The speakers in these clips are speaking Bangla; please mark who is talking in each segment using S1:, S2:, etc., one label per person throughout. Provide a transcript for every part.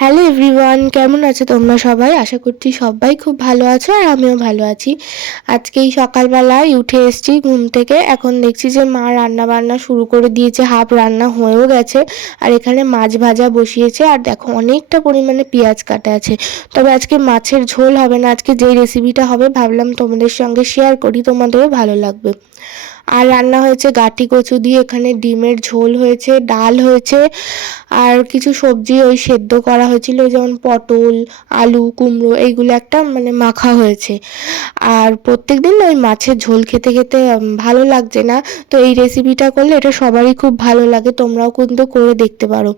S1: হ্যালো এভরিওয়ান, কেমন আছো তোমরা সবাই? আশা করছি সবাই খুব ভালো আছো আর আমিও ভালো আছি। আজকে এই সকালবেলায় উঠে এসেছি ঘুম থেকে। এখন দেখছি যে মা রান্না বান্না শুরু করে দিয়েছে, হাফ রান্না হয়েও গেছে আর এখানে মাছ ভাজা বসিয়েছে আর দেখো অনেকটা পরিমাণে পেঁয়াজ কাটা আছে। তবে আজকে মাছের ঝোল হবে না, আজকে যেই রেসিপিটা হবে ভাবলাম তোমাদের সঙ্গে শেয়ার করি, তোমাদেরও ভালো লাগবে। আর রান্না হয়েছে গাটি কচু দিয়ে, এখানে ডিমের ঝোল হয়েছে, ডাল হয়েছে, আর কিছু সবজি ওই সেদ্ধ করা হয়েছিল যেমন পটল, আলু, কুমড়ো, এইগুলো একটা মানে মাখা হয়েছে। আর প্রত্যেক দিন ওই মাছের ঝোল খেতে খেতে ভালো লাগছে না। তো এই রেসিপিটা করলে এটা সবারই খুব ভালো লাগে, তোমরাও কিন্তু করে দেখতে পারো।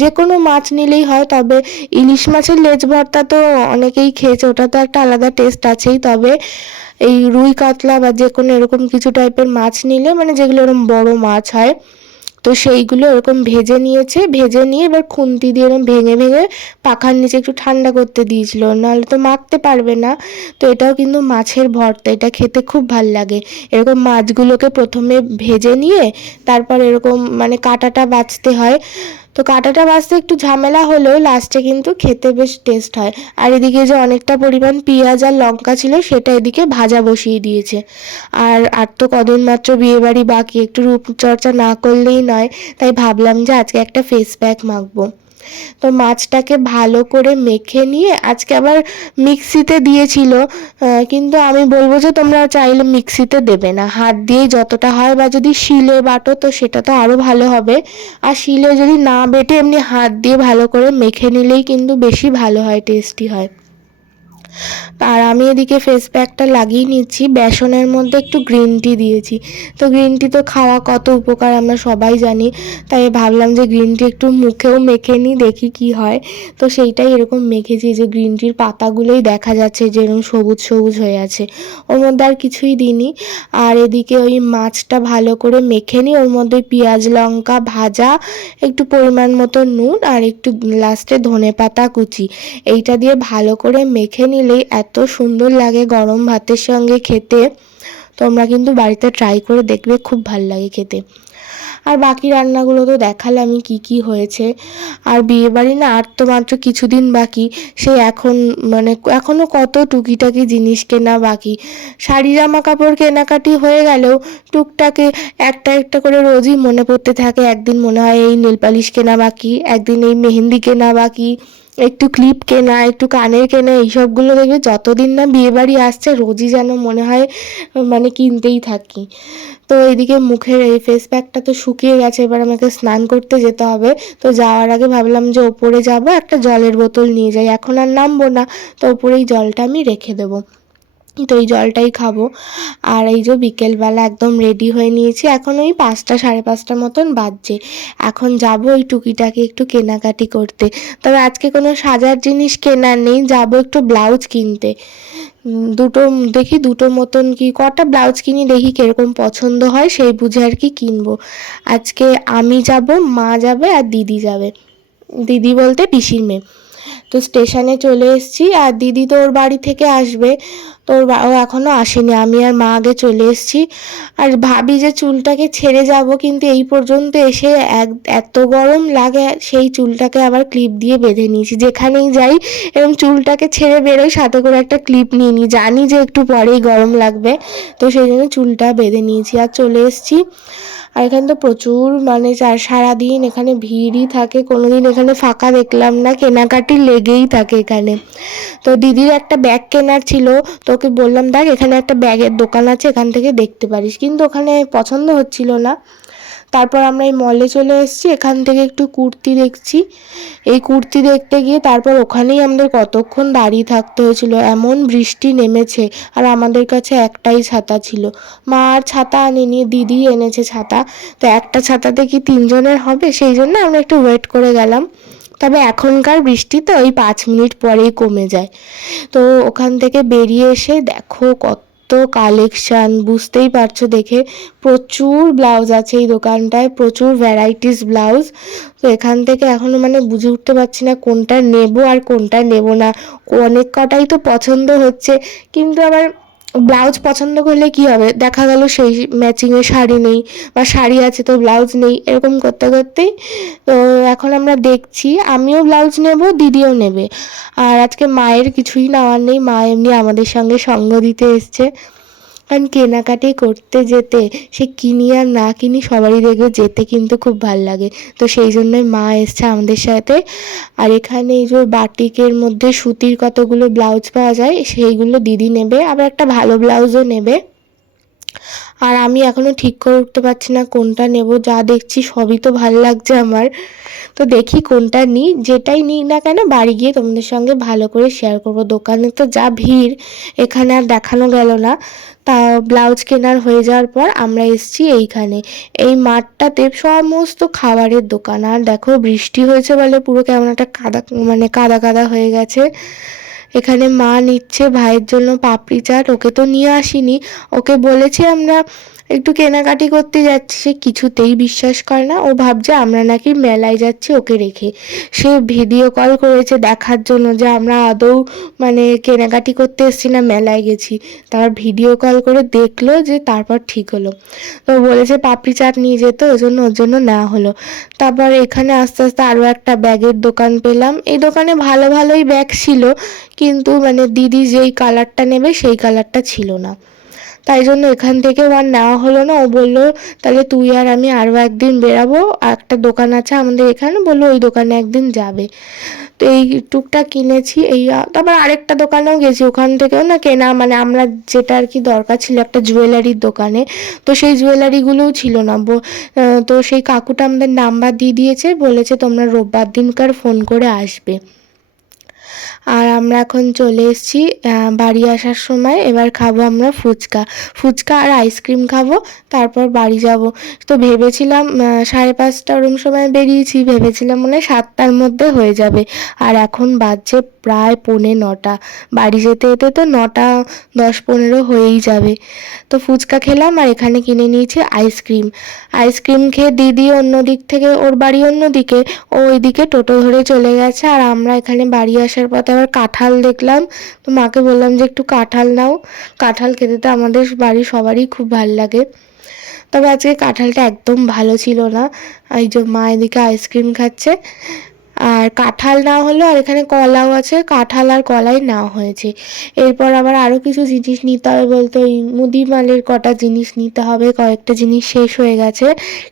S1: যে কোনো মাছ নিলেই হয়, তবে ইলিশ মাছের লেজ ভর্তা তো অনেকেই খেয়েছে, ওটা তো একটা আলাদা টেস্ট আছেই, তবে এই রুই কাতলা বা যে কোনো এরকম কিছু টাইপের মাছ নিলে মানে যেগুলো এরকম বড় মাছ হয় তো সেইগুলো এরকম ভেজে নিয়েছে, ভেজে নিয়ে এবার খুন্তি দিয়ে এরকম ভেঙে ভেঙে পাখার নিচে একটু ঠান্ডা করতে দিয়েছিল, নাহলে তো মাখতে পারবে না। তো এটাও কিন্তু মাছের ভর্তা, এটা খেতে খুব ভালো লাগে। এরকম মাছগুলোকে প্রথমে ভেজে নিয়ে তারপর এরকম মানে কাটাটা বাছতে হয়। তো কাঁটাটা বাছতে একটু ঝামেলা হলেও লাস্টে কিন্তু খেতে বেশ টেস্ট হয়। আর এদিকে যে অনেকটা পরিমাণ পেঁয়াজ আর লঙ্কা ছিল, সেটা এদিকে ভাজা বসিয়ে দিয়েছে। আর আর তো কদিন মাত্র বিয়েবাড়ি বাকি, একটু রূপচর্চা না করলেই নয় তাই ভাবলাম যে আজকে একটা ফেস প্যাক মাখবো। তো মাছটাকে ভালো করে মেখে নিয়ে আজকে আবার মিক্সিতে দিয়েছিল। কিন্তু আমি বলব যে তোমরা চাইলে মিক্সিতে দেবে না। হাত দিয়েই যতটা হয় বা যদি শিলে বাটো, তো সেটা তো আরও ভালো হবে। আর শিলে যদি না বেটে, এমনি হাত দিয়ে ভালো করে মেখে নিলেই কিন্তু বেশি ভালো হয় টেস্টি হয়। আর আমি এদিকে ফেস প্যাকটা লাগিয়ে নিচ্ছি। বেসনের মধ্যে একটু গ্রিন টি দিয়েছি। তো গ্রিন টি তো খাওয়া কত উপকার আমরা সবাই জানি। তাই ভাবলাম যে গ্রিন টি একটু মুখেও মেখে নিই, দেখি কি হয়। তো সেইটাই এরকম মেখেছি যে গ্রিন টির পাতাগুলোই দেখা যাচ্ছে যে এরকম সবুজ সবুজ হয়ে আছে। ওর মধ্যে আর কিছুই দিইনি। আর এদিকে ওই মাছটা ভালো করে মেখে নিই। ওর মধ্যে পেঁয়াজ লঙ্কা ভাজা, একটু পরিমাণ মতো নুন আর একটু লাস্টে ধনে পাতা কুচি। এইটা দিয়ে ভালো করে মেখে নিলে খেলেই এত সুন্দর লাগে গরম ভাতের সঙ্গে খেতে। তোমরা কিন্তু বাড়িতে ট্রাই করে দেখবে, খুব ভালো লাগে খেতে। আর বাকি রান্নাগুলো তো দেখালামই কি কি হয়েছে। আর বিয়েবাড়ি না আর তো মাত্র কিছুদিন বাকি। সে এখন মানে এখনও কত টুকিটাকি জিনিস কেনা বাকি। শাড়ি জামা কাপড় কেনাকাটি হয়ে গেলেও টুকটাকে একটা একটা করে রোজই মনে পড়তে থাকে। একদিন মনে হয় এই নেলপালিশ কেনা বাকি, একদিন এই মেহেন্দি কেনা বাকি, একটু ক্লিপ কেনা, একটু কানের কেনা, এইসবগুলো দেখবে যতদিন না বিয়েবাড়ি আসছে, রোজই যেন মনে হয় মানে কিনতেই থাকি। তো এইদিকে মুখের এই ফেস প্যাকটা তো শুকিয়ে গেছে, এবার আমাকে স্নান করতে যেতে হবে। তো যাওয়ার আগে ভাবলাম যে ওপরে যাব, একটা জলের বোতল নিয়ে যাই। এখন আর নামবো না, তো ওপরেই জলটা আমি রেখে দেবো। তো এই জলটাই খাব। আর এই যে বিকেলবেলা একদম রেডি হয়ে নিয়েছি। এখন ওই পাঁচটা, সাড়ে পাঁচটা মতন বাজছে। এখন যাব ওই টুকিটাকে একটু কেনাকাটি করতে। তবে আজকে কোনো সাজার জিনিস কেনার নেই। যাব একটু ব্লাউজ কিনতে। দুটো, দেখি দুটো মতন কি, কটা ব্লাউজ কিনি দেখি কীরকম পছন্দ হয়, সেই বুঝে আর কি কিনবো। আজকে আমি যাব, মা যাবে আর দিদি যাবে। দিদি বলতে পিসির মেয়ে। তো স্টেশনে চলে এসেছি আর দিদি তো ওর বাড়ি থেকে আসবে। তোর ও এখনও আসেনি, আমি আর মা আগে চলে এসেছি। আর ভাবি যে চুলটাকে ছেড়ে যাব, কিন্তু এই পর্যন্ত এসে এক, এত গরম লাগে, সেই চুলটাকে আবার ক্লিপ দিয়ে বেঁধে নিয়েছি। যেখানেই যাই এরকম চুলটাকে ছেড়ে বেরোই, সাথে করে একটা ক্লিপ নিয়ে নিই। জানি যে একটু পরেই গরম লাগবে, তো সেই জন্য চুলটা বেঁধে নিয়েছি আর চলে এসেছি। আর এখানে তো প্রচুর মানে সারাদিন এখানে ভিড়ই থাকে কোনো দিন এখানে ফাঁকা দেখলাম না, কেনাকাটি লেগেই থাকে এখানে। তো দিদির একটা ব্যাগ কেনার ছিল তোকে বললাম, দেখ, এখানে একটা ব্যাগের দোকান আছে, এখান থেকে দেখতে পারিস। কিন্তু ওখানে পছন্দ হচ্ছিল না। তারপর আমরা এই মলে চলে এসেছি, এখান থেকে একটু কুর্তি দেখছি। এই কুর্তি দেখতে গিয়ে তারপর ওখানেই আমাদের কতক্ষণ দাঁড়িয়ে থাকতে হয়েছিল, এমন বৃষ্টি নেমেছে। আর আমাদের কাছে একটাই ছাতা ছিল। মা আর ছাতা আনেনি, দিদি এনেছে ছাতা। তো একটা ছাতাতে কি তিনজনের হবে? সেই জন্য আমরা একটু ওয়েট করে গেলাম। তবে এখনকার বৃষ্টি তো ওই পাঁচ মিনিট পরেই কমে যায়। তো ওখান থেকে বেরিয়ে এসে দেখো কত এত কালেকশান বুঝতেই পারছ দেখে। প্রচুর ব্লাউজ আছে এই দোকানটায়, প্রচুর ভ্যারাইটিস ব্লাউজ তো এখান থেকে এখনও মানে বুঝে উঠতে পারছি না কোনটা নেব আর কোনটা নেব না। অনেক কটাই তো পছন্দ হচ্ছে, কিন্তু আবার ব্লাউজ পছন্দ করলে কি হবে? দেখা গেল সেই ম্যাচিংয়ে শাড়ি নেই বা শাড়ি আছে তো ব্লাউজ নেই, এরকম করতে করতেই তো এখন আমরা দেখছি, আমিও ব্লাউজ নেব, দিদিও নেবে। আর আজকে মায়ের কিছুই নেওয়ার নেই, মা এমনি আমাদের সঙ্গে সঙ্গ দিতে এসছে। কারণ কেনাকাটি করতে যেতে, সে কিনি আর না কিনি সবারই দেখবে যেতে কিন্তু খুব ভালো লাগে। তো সেই জন্যই মা এসছে আমাদের সাথে। আর এখানে এই যে বাটিকের মধ্যে সুতির কতগুলো ব্লাউজ পাওয়া যায়, সেইগুলো দিদি নেবে। আবার একটা ভালো ব্লাউজও নেবে। আর আমি এখনও ঠিক করে উঠতে পারছি না কোনটা নেব, যা দেখছি সবই তো ভালো লাগছে আমার। তো দেখি কোনটা নিই, যেটাই নিই না কেন বাড়ি গিয়ে তোমাদের সঙ্গে ভালো করে শেয়ার করব। দোকানে তো যা ভিড়, এখানে আর দেখানো গেল না। তা ব্লাউজ কেনার হয়ে যাওয়ার পর আমরা এসছি এইখানে। এই মাঠটাতে সমস্ত খাবারের দোকান। আর দেখো বৃষ্টি হয়েছে বলে পুরো কেমন একটা কাদা মানে কাদা কাদা হয়ে গেছে। এখানে মা নিচ্ছে ভাইয়ের জন্য পাপড়ি চাট, ওকে তো নিয়ে আসিনি। ওকে বলেছে আমরা একটু কেনাকাটি করতে যাচ্ছি, সে কিছুতেই বিশ্বাস করে না। ও ভাবছে আমরা নাকি মেলায় যাচ্ছি ওকে রেখে। সে ভিডিও কল করেছে দেখার জন্য যে আমরা আদৌ মানে কেনাকাটি করতে এসেছি না, মেলায় গেছি। তার ভিডিও কল করে দেখল যে তারপর ঠিক হলো। তো বলেছে পাপড়ি চাট নিয়ে যেত ওই জন্য ওর জন্য নেওয়া হলো। তারপর এখানে আস্তে আস্তে আরও একটা ব্যাগের দোকান পেলাম। এই দোকানে ভালো ভালোই ব্যাগ ছিল। কিন্তু মানে দিদি যেই কালারটা নেবে সেই কালারটা ছিল না। তাই জন্য এখান থেকে আর নেওয়া হলো না। ও বলল, তাহলে তুই আর আমি আরও একদিন বেরাবো একটা দোকান আছে আমাদের এখানে। বলল, ওই দোকানে একদিন যাবে। তো এই টুকটা কিনেছি, এই, তারপর আরেকটা দোকানেও গেছি। ওখান থেকেও না কেনা মানে আমরা যেটা আর কি দরকার ছিল একটা জুয়েলারির দোকানে। তো সেই জুয়েলারিগুলোও ছিল না। তো সেই কাকুটা আমাদের নাম্বার দিয়ে দিয়েছে। বলেছে, তোমরা রোববার দিনকার ফোন করে আসবে। আর আমরা এখন চলে এসেছি বাড়ি আসার সময়। এবার খাব আমরা ফুচকা। ফুচকা আর আইসক্রিম খাব, তারপর বাড়ি যাব। তো ভেবেছিলাম সাড়ে পাঁচটা ওরম সময় বেরিয়েছি, ভেবেছিলাম মনে সাতটার মধ্যে হয়ে যাবে। আর এখন বাজছে প্রায় পৌনে নটা। বাড়ি যেতে যেতে তো নটা, দশ পনেরো হয়েই যাবে। তো ফুচকা খেলাম আর এখানে কিনে নিয়েছি আইসক্রিম। আইসক্রিম খেয়ে দিদি অন্য দিক থেকে, ওর বাড়ি অন্য দিকে, ও ওইদিকে টোটো ধরে চলে গেছে। আর আমরা এখানে বাড়ি আসার পথে আবার কাঁঠাল দেখলাম। তো মাকে বললাম যে, একটু কাঁঠাল নাও। কাঁঠাল খেতে তো আমাদের বাড়ির সবারই খুব ভালো লাগে। তবে আজকে কাঁঠালটা একদম ভালো ছিল না। এই যে মা এদিকে আইসক্রিম খাচ্ছে। আর কাঁঠাল না হলো আর এখানে কলাও আছে, কাঁঠাল আর কলাই নেওয়া হয়েছে। এরপর আবার আরও কিছু জিনিস নিতে হবে বলতে, ওই মুদিমালের কটা জিনিস নিতে হবে, কয়েকটা জিনিস শেষ হয়ে গেছে,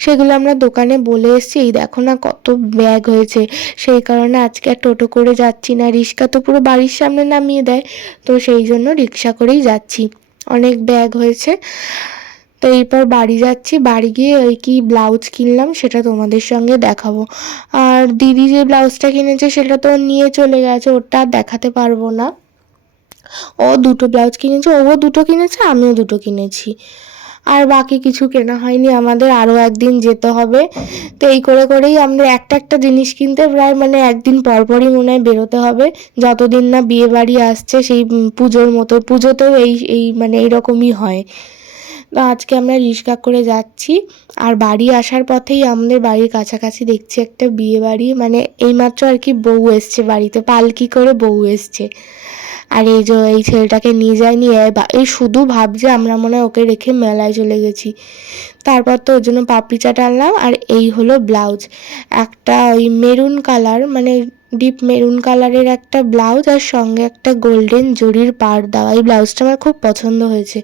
S1: সেগুলো আমরা দোকানে বলে এসেছি। এই দেখো না কত ব্যাগ হয়েছে, সেই কারণে আজকে আর টোটো করে যাচ্ছি না। রিক্সা তো পুরো বাড়ির সামনে নামিয়ে দেয়, তো সেই জন্য রিক্সা করেই যাচ্ছি। অনেক ব্যাগ হয়েছে। তো এরপর বাড়ি যাচ্ছি। বাড়ি গিয়ে ওই কি ব্লাউজ কিনলাম, সেটা তোমাদের সঙ্গে দেখাবো। আর দিদি যে ব্লাউজটা কিনেছে, সেটা তো নিয়ে চলে গেছে ওটা আর দেখাতে পারব না। ও দুটো ব্লাউজ কিনেছে, ও দুটো কিনেছে, আমিও দুটো কিনেছি। আর বাকি কিছু কেনা হয়নি, আমাদের আরও একদিন যেতে হবে। তো এই করে করেই আমরা একটা একটা জিনিস কিনতে প্রায় মানে একদিন পরপরই মনে হয় বেরোতে হবে। যতদিন না বিয়ে বাড়ি আসছে, সেই পুজোর মতো, পুজোতেও এই এই মানে এইরকমই হয়। তো আজকে আমরা রিক্সা করে যাচ্ছি। আর বাড়ি আসার পথেই আমাদের বাড়ির কাছাকাছি দেখছি একটা বিয়ে বাড়ি। মানে এইমাত্র আর কি বউ এসছে বাড়িতে, পালকি করে বউ এসছে। আর এই যে, এই ছেলেটাকে নিয়ে যায়নি এই শুধু ভাবছে আমরা মনে হয় ওকে রেখে মেলায় চলে গেছি। তারপর তো ওর জন্য পাপড়ি চাট আনলাম, আর এই হলো ব্লাউজ। একটা ওই মেরুন কালার মানে ডিপ মেরুন কালারের একটা ব্লাউজ আর সঙ্গে একটা গোল্ডেন জরির পাড় দেওয়া। এই ব্লাউজটা আমার খুব পছন্দ হয়েছে।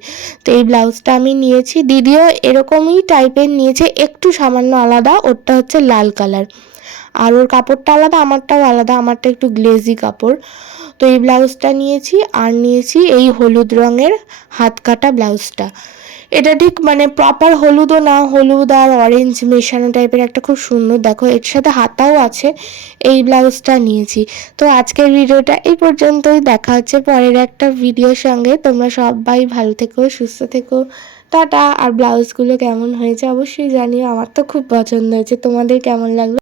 S1: তো এই ব্লাউজটা আমি নিয়েছি। দিদিও এরকমই টাইপের নিয়েছে। একটু সামান্য আলাদা, ওরটা হচ্ছে লাল কালার। আর ওর কাপড়টা আলাদা, আমারটাও আলাদা। আমারটা একটু গ্লেজি কাপড়। তো এই ব্লাউজটা নিয়েছি, আর নিয়েছি এই হলুদ রঙের হাত কাটা ব্লাউজটা। এটা ঠিক মানে প্রপার হলুদও না, হলুদ আর অরেঞ্জ মেশানো টাইপের একটা খুব সুন্দর। দেখো, এর সাথে হাতাও আছে, এই ব্লাউজটা নিয়েছি। তো আজকের ভিডিওটা এই পর্যন্তই। দেখা হচ্ছে পরের একটা ভিডিওর সঙ্গে। তোমরা সবাই ভালো থেকো, সুস্থ থেকো। টাটা। আর ব্লাউজগুলো কেমন হয়েছে অবশ্যই জানিও। আমার তো খুব পছন্দ হয়েছে। তোমাদের কেমন লাগল?